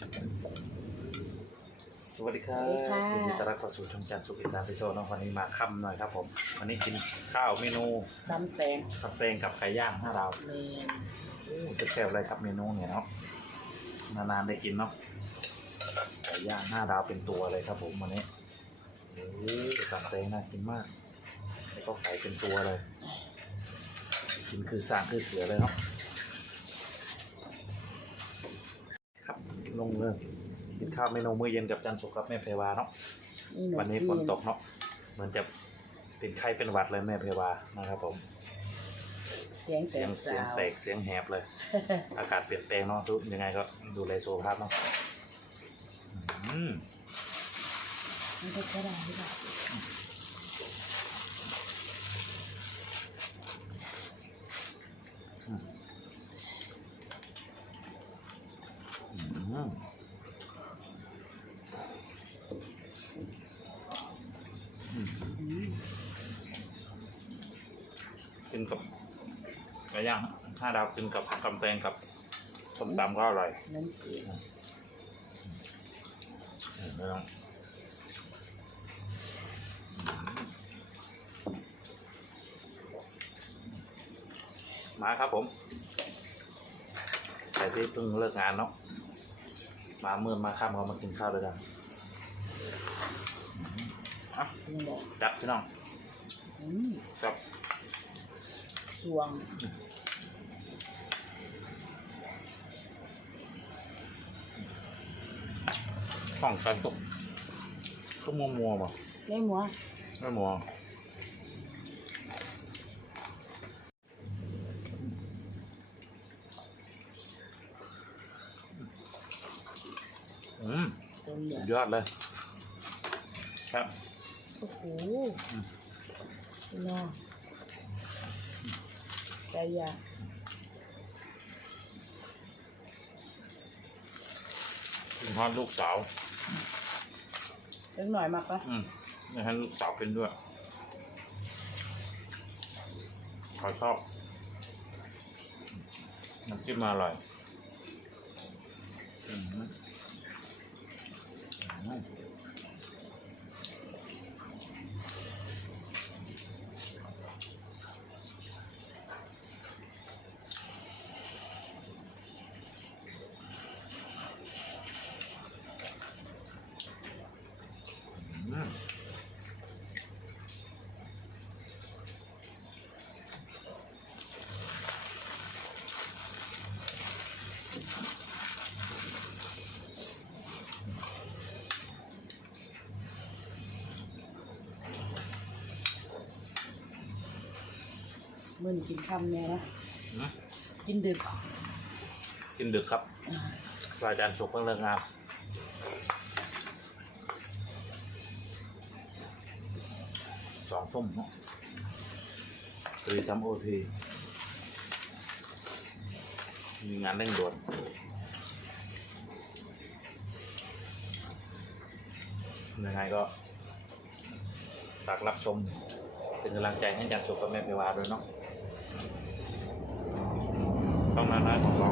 สวัสดีครับสวัสดีค่ะ ยินดีต้อนรับเข้าสู่ช่องจันทร์สุขิตาไปโชว์น้องวันนี้มาค่ำหน่อยครับผมวันนี้กินข้าวเมนูตำแตงขับเตงกับไก่ย่างห้าดาวเมนโอ้จะแซ่บอะไรครับเมนูเนี่ยเนาะนานๆได้กินเนาะไก่ย่างห้าดาวเป็นตัวเลยครับผมวันนี้โอ้ขับเตงน่ากินมากแล้วก็ไก่เป็นตัวเลย กินคือสร้างคือเสือเลยเนาะ ครับ ลงเลยกินข้าวเมนูมื้อเย็นกับจันทร์สุขกับแม่เพวาเนาะนี่หนูวันนี้จีฝนตกเนาะเหมือนจะเป็นไข้เป็นหวัดเลยแม่เพวานะครับผม เสียงแตเสียงกเสียงสาวแตกเสียงแหบเลย อากาศเปลี่ยนแปลงเนาะทุกยังไงก็ดูแลสุขภาพเนาะอืมไม่ได้ก็ได้หรือเปล่า อืมอืม อืม กินกับไก่ย่างห้าดาวกินกับกำแตงกับส้มตำก็อร่อยน้ำจีนอืมไม่ต้องมาครับผมใครที่เพิ่งเลิกงานเนาะ มาเมื่อมาค่ำก็มากินข้าวด้วยกันอะนี่แหละจับพี่น้องอืมจับสวงห้องกันตุกก็มัวมัวๆป่ะได้หมัวไม่มัว ตัวเหลืองยอดเลย ครับ โอ้โหอืมพี่น้องใจยาคุณพ่อลูกสาวเล็กหน่อยมากปะอืมนี่ให้ลูกสาวเป็นด้วยขอชอบน้ำจิ้มมาอร่อยอืม อื มื่อนี้กินค่ำแน่นะอืมกินดึกกินดึกครับรายการสุกเพิ่งเลิกงานสองทุ่มเนาะคือทำโอทีมีงานเร่งด่วนยังไงก็ฝากรับชม เป็นกำลังใจให้อาจารย์สุขกับแม่เพวาด้วยเนาะ ต้องนานๆของเรา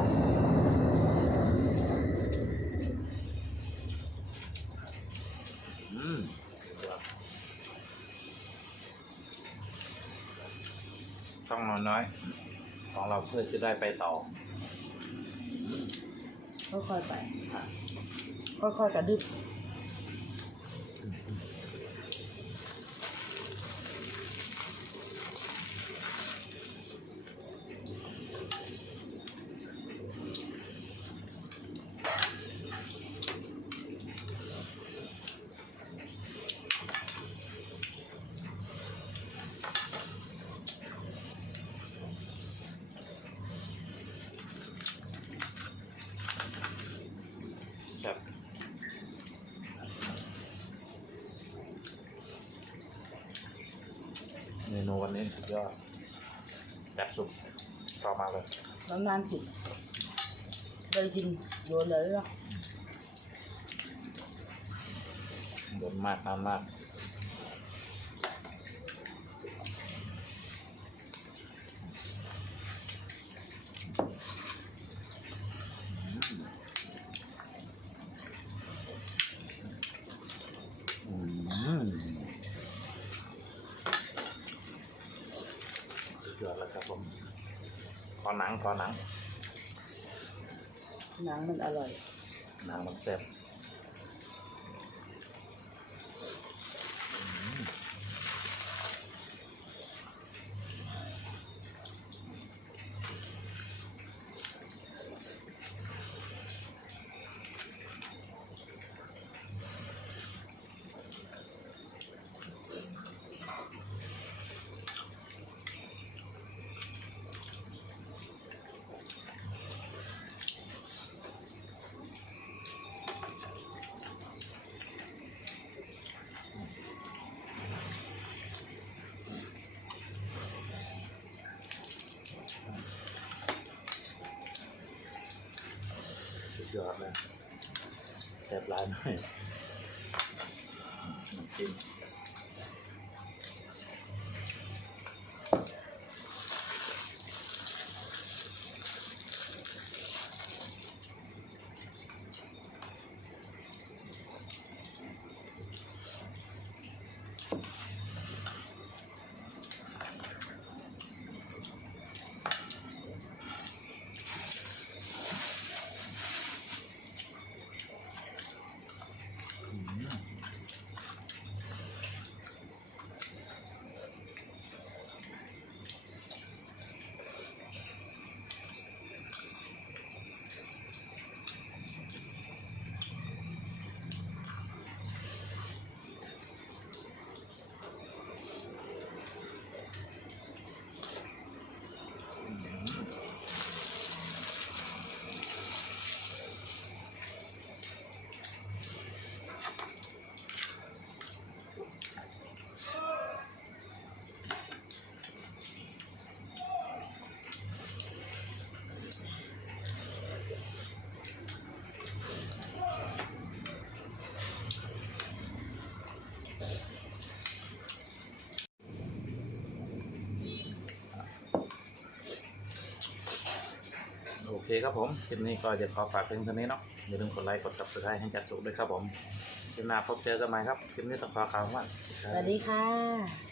อืมต้องนอนน้อย ของเราเพื่อจะได้ไปต่อ ค่อยๆไป ค่อยๆกระดึบ นูวันนี้สุดยอดแบบสุดต่อมาเลยน้ำนานกินเลยกินโยนเลยหรอโดนมากนานมาก อหนัง พอหนัง หนังมันอร่อย หนังมันแซ่บ ยอดนะแซ่บหลายหน่อยจริง เคครับผมคลิปนี้ก็จะขอฝากเพียงเท่านี้เนาะอย่าลืมกดไลค์กดซับสไครต์ให้จัดสุขด้วยครับผมคลิปหน้าพบเจอกันใหม่ครับคลิปนี้ต้องขอกล่าวคำว่าสวัสดีค่ะ